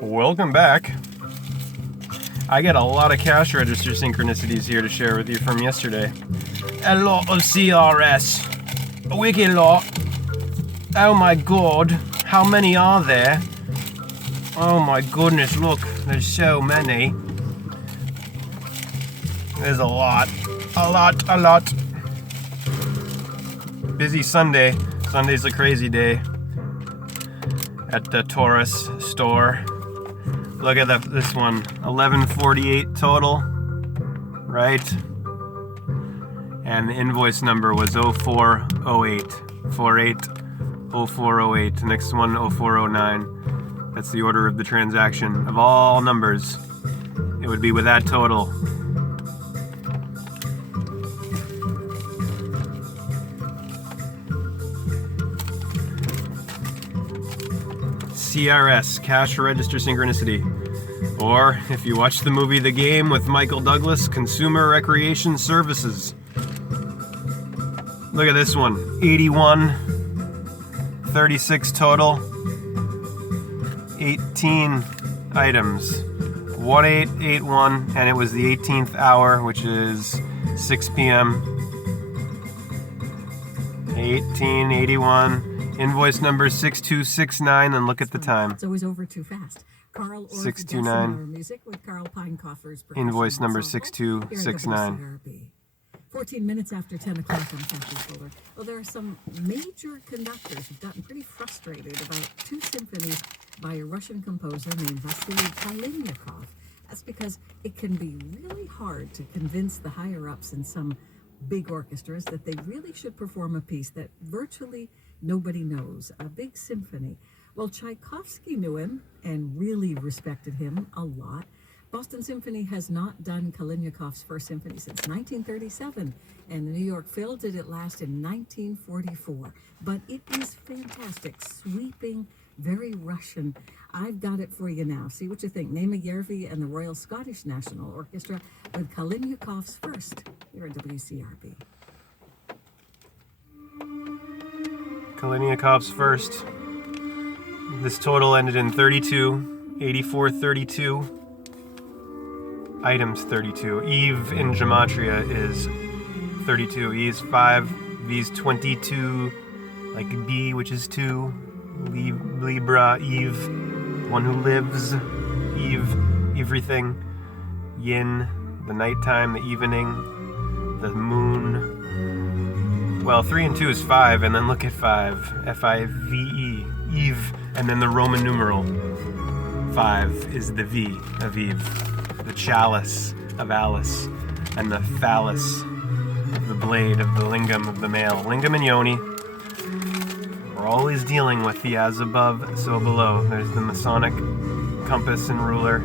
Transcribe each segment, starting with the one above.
Welcome back. I got a lot of cash register synchronicities here to share with you from yesterday. A lot of CRS. A wicked lot. Oh my god. How many are there? Oh my goodness, look. There's so many. There's a lot. A lot. Busy Sunday. Sunday's a crazy day at the Taurus store. Look at this one, 1148 total, right? And the invoice number was 0408, 480408. Next one, 0409. That's the order of the transaction. Of all numbers, it would be with that total. CRS, Cash Register Synchronicity. Or, if you watch the movie The Game with Michael Douglas, Consumer Recreation Services. Look at this one, 81, 36 total, 18 items, 1881, and it was the 18th hour, which is 6 p.m. 1881. Invoice number 6269, and look at the time. It's always over too fast. Carl 629. Music with Carl Pinekoffer's Invoice number 6269. 14 minutes after 10 o'clock on Kathy Fuller. Well, there are some major conductors who've gotten pretty frustrated about two symphonies by a Russian composer named Vasily Kalinyakov. That's because it can be really hard to convince the higher-ups in some big orchestras that they really should perform a piece that virtually nobody knows, a big symphony. Well, Tchaikovsky knew him and really respected him a lot. Boston Symphony has not done Kalinyakov's first symphony since 1937, and the New York Phil did it last in 1944. But it is fantastic, sweeping, very Russian. I've got it for you now. See what you think. Nema Järvi and the Royal Scottish National Orchestra with Kalinyakov's first here at WCRB. Kalinyakov's first. This total ended in 32, 84, 32. Items 32. Eve in Gematria is 32. E is 5. V is 22. Like B, which is 2. Libra, Eve. One who lives. Eve, everything. Yin, the nighttime, the evening. The moon. Well, 3 and 2 is 5, and then look at 5. F-I-V-E. Eve. And then the Roman numeral. 5 is the V of Eve. The chalice of Alice. And the phallus of the blade of the lingam of the male. Lingam and yoni. We're always dealing with the as above, so below. There's the Masonic compass and ruler.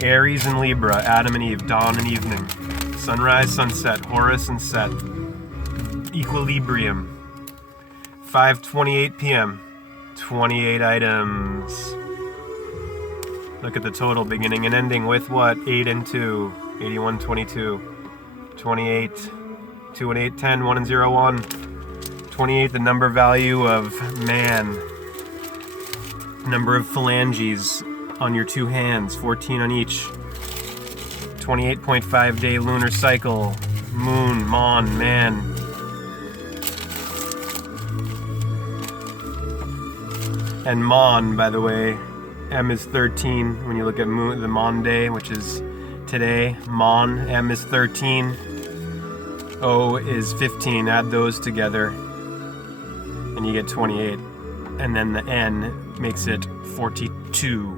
Aries and Libra, Adam and Eve, dawn and evening. Sunrise, sunset, Horus and Set. Equilibrium. 5:28 p.m. 28 items. Look at the total, beginning and ending with what? 8 and 2. 81, 22. 28. 2 and 8, 10. 1 and 0, 1. 28, the number value of man. Number of phalanges on your two hands, 14 on each. 28.5 day lunar cycle. Moon, Mon, man. And Mon, by the way, M is 13. When you look at moon, the Mon day, which is today, Mon, M is 13. O is 15. Add those together and you get 28. And then the N makes it 42,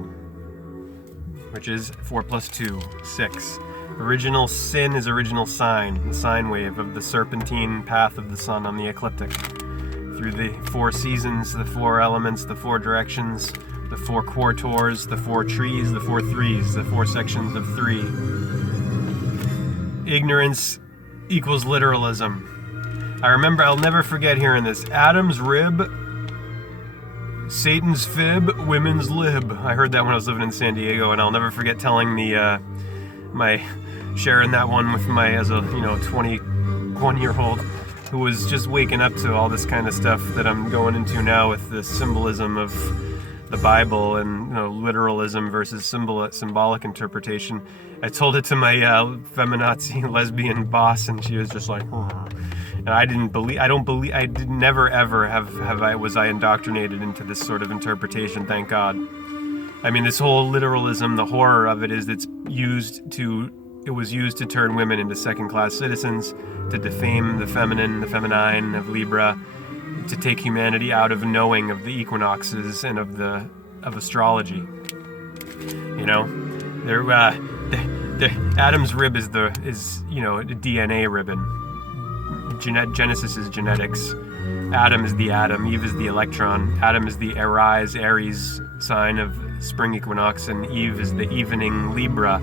which is 4 plus 2, 6. Original sin is original sine, the sine wave of the serpentine path of the sun on the ecliptic. Through the 4 seasons, the 4 elements, the 4 directions, the 4 quartors, the 4 trees, the 4 threes, the 4 sections of 3. Ignorance equals literalism. I remember, I'll never forget hearing this. Adam's rib, Satan's fib, women's lib. I heard that when I was living in San Diego, and I'll never forget telling sharing that one with my, as a 21-year-old who was just waking up to all this kind of stuff that I'm going into now with the symbolism of the Bible and literalism versus symbolic interpretation. I told it to my feminazi lesbian boss, and she was just like, oh. And never ever was I indoctrinated into this sort of interpretation, thank God. I mean, this whole literalism, the horror of it is it was used to turn women into second-class citizens, to defame the feminine, the feminine of Libra, to take humanity out of knowing of the equinoxes and of astrology. Adam's rib is the DNA ribbon. Genesis is genetics. Adam is the atom. Eve is the electron. Adam is the Aries sign of spring equinox, and Eve is the evening Libra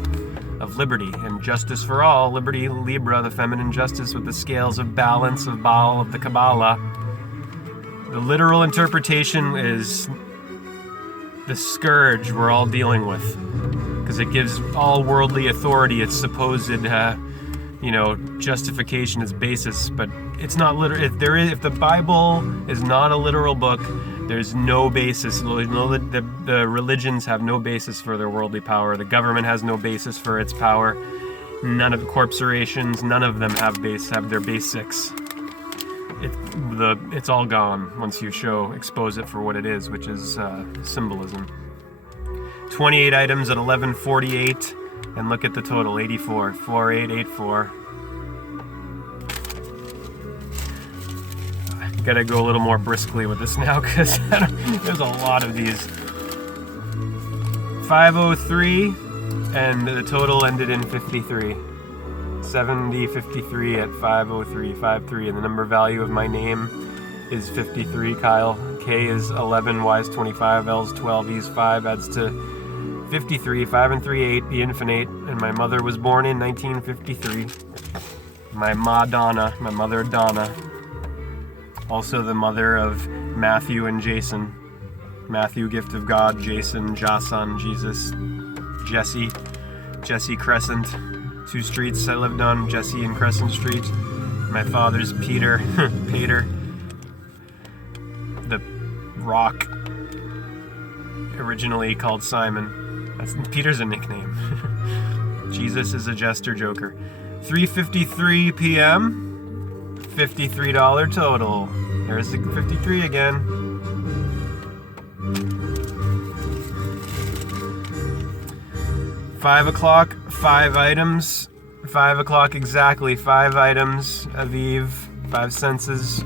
of liberty and justice for all. Liberty, Libra, the feminine justice with the scales of balance of Baal of the Kabbalah. The literal interpretation is the scourge we're all dealing with, because it gives all worldly authority its supposed justification as basis, but it's not literal. If the Bible is not a literal book, there's no basis. The religions have no basis for their worldly power. The government has no basis for its power. None of the corporations, none of them have their basics. It's all gone once you expose it for what it is, which is symbolism. 28 items at 1148. And look at the total, 84, 4884. I gotta go a little more briskly with this now, because there's a lot of these. 503, and the total ended in 53. 7053 at 503, 53, and the number value of my name is 53, Kyle. K is 11, Y is 25, L is 12, E is 5, adds to 53, 5 and 3, 8, the infinite, and my mother was born in 1953. My mother Donna, also the mother of Matthew and Jason. Matthew, gift of God, Jason, Jason, Jesus, Jesse Crescent. 2 streets I lived on, Jesse and Crescent Street. My father's Peter, the Rock, originally called Simon. Peter's a nickname. Jesus is a jester joker. 3:53 p.m. $53 total. There's the 53 again. $5 5 items. 5 o'clock exactly, 5 items. Aviv, 5 senses.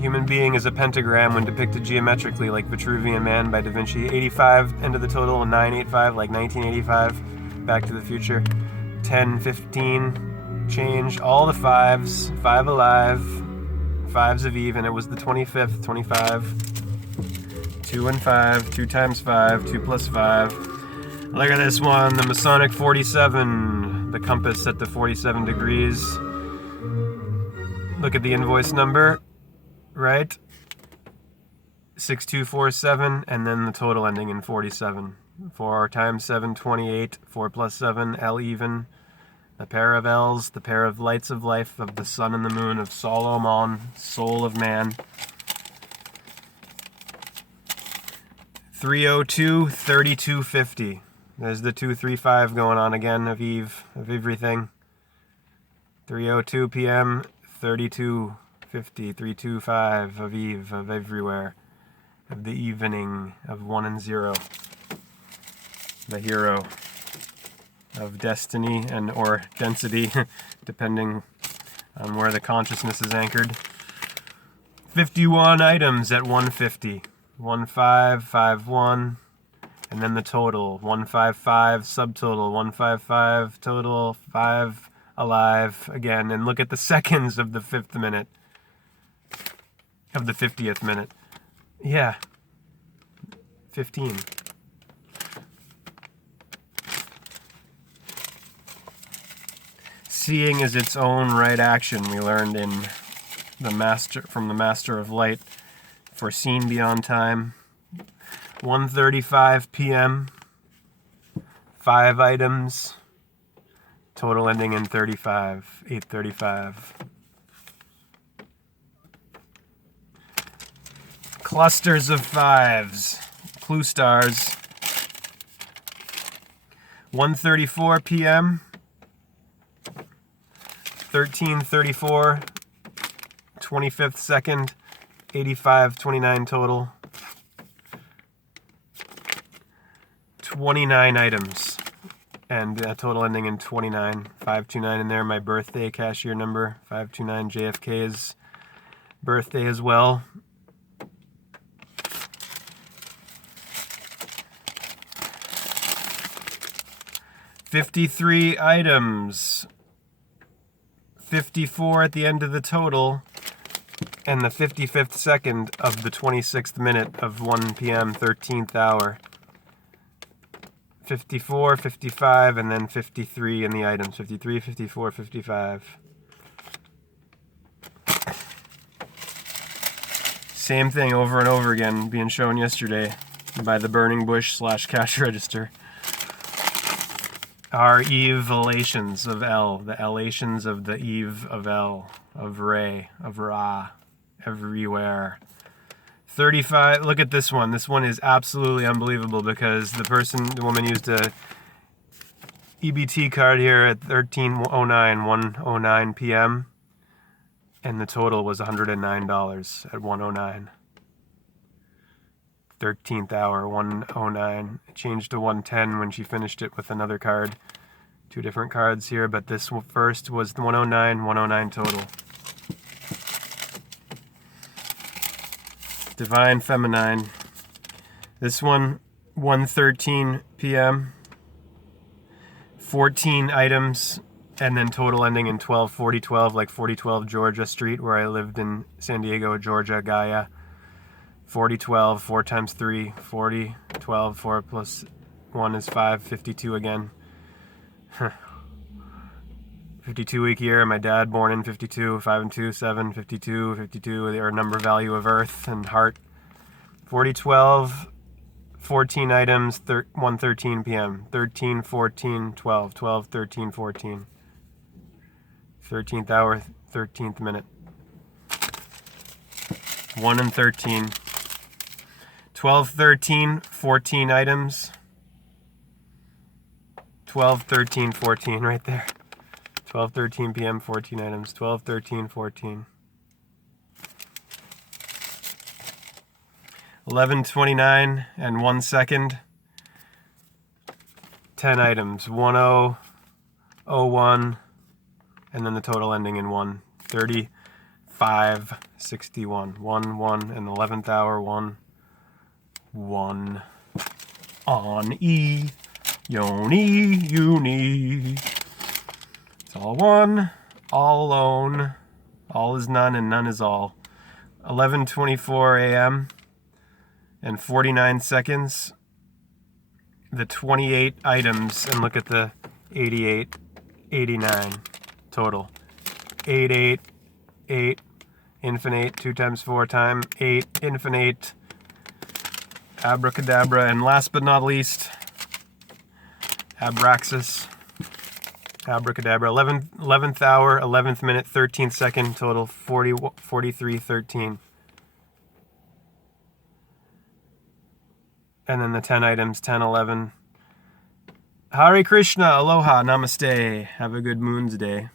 Human being is a pentagram when depicted geometrically, like Vitruvian Man by Da Vinci. 85 end of the total, and 985 like 1985. Back to the Future. 10, 15, change. All the 5s. 5 alive. 5s of Eve, and it was the 25th. 25. 2 and 5. 2 times 5. 2 plus 5. Look at this one. The Masonic 47. The compass at the 47 degrees. Look at the invoice number. Right? 6247, and then the total ending in 47. 4 times 7, 28. 4 plus 7, L even. the pair of L's, the pair of lights of life, of the sun and the moon, of Solomon, soul of man. 302, 3250. There's the 235 going on again of Eve, of everything. 3:02 p.m., 3250, 325 of Eve, of everywhere, of the evening, of 1 and 0. The hero of destiny and or density, depending on where the consciousness is anchored. 51 items at 150. 1551, and then the total. 155 subtotal. 155 total. 5 alive again. And look at the seconds of the 5th minute. Of the 50th minute. Yeah. 15. Seeing is its own right action, we learned in the Master of Light, foreseen beyond time. 1:35 p.m. 5 items. Total ending in 35. 8:35. Clusters of 5s. Clue stars. 1:34 p.m. 13:34, 25th second, 85:29 total. 29 items, and total ending in 29. 529 in there, my birthday cashier number. 529, JFK's birthday as well. $53 items. 54 at the end of the total, and the 55th second of the 26th minute of 1 p.m., 13th hour. 54, 55, and then 53 in the items. 53, 54, 55. Same thing over and over again being shown yesterday by the Burning Bush / cash register. Our evelations of L, the elations of the Eve of L, of Re, of Ra, everywhere. 35, look at this one. This one is absolutely unbelievable because the woman used a EBT card here at 13:09, 1:09 p.m. and the total was $109 at 1:09. 13th hour, 1:09. It changed to 1:10 when she finished it with another card. 2 different cards here, but this first was 1:09, 1:09 total. Divine Feminine. This one, 1:13 p.m. 14 items, and then total ending in 12:40, like 4012 Georgia Street, where I lived in San Diego, Georgia, Gaia. 4012, 4 times 3, 40, 12, 4 plus 1 is 5, 52 again. 52 week year, my dad born in 52, 5 and 2, 7, 52, 52, or number value of Earth and heart. 4012, 14 items, 1:13 p.m. 13, 14, 12, 12, 13, 14. 13th hour, 13th minute. 1 and 13. 12, 13, 14 items. 12, 13, 14 right there. 12, 13 p.m., 14 items. 12, 13, 14. 11:29 and 1 second. 10 items. 10:01, and then the total ending in 1. 35:61. 1, 1, and 11th hour, 1. 1 on E, Yoni, Uni. It's all one, all alone. All is none and none is all. 11:24 a.m. and 49 seconds. The 28 items, and look at the 88, 89 total. 8, 8, 8, infinite, 2 times 4 time, 8, infinite. Abracadabra, and last but not least, Abraxas. Abracadabra. 11th hour, 11th minute, 13th second, total 43:13. And then the 10 items, 10, 11. Hare Krishna, aloha, namaste. Have a good Moon's Day.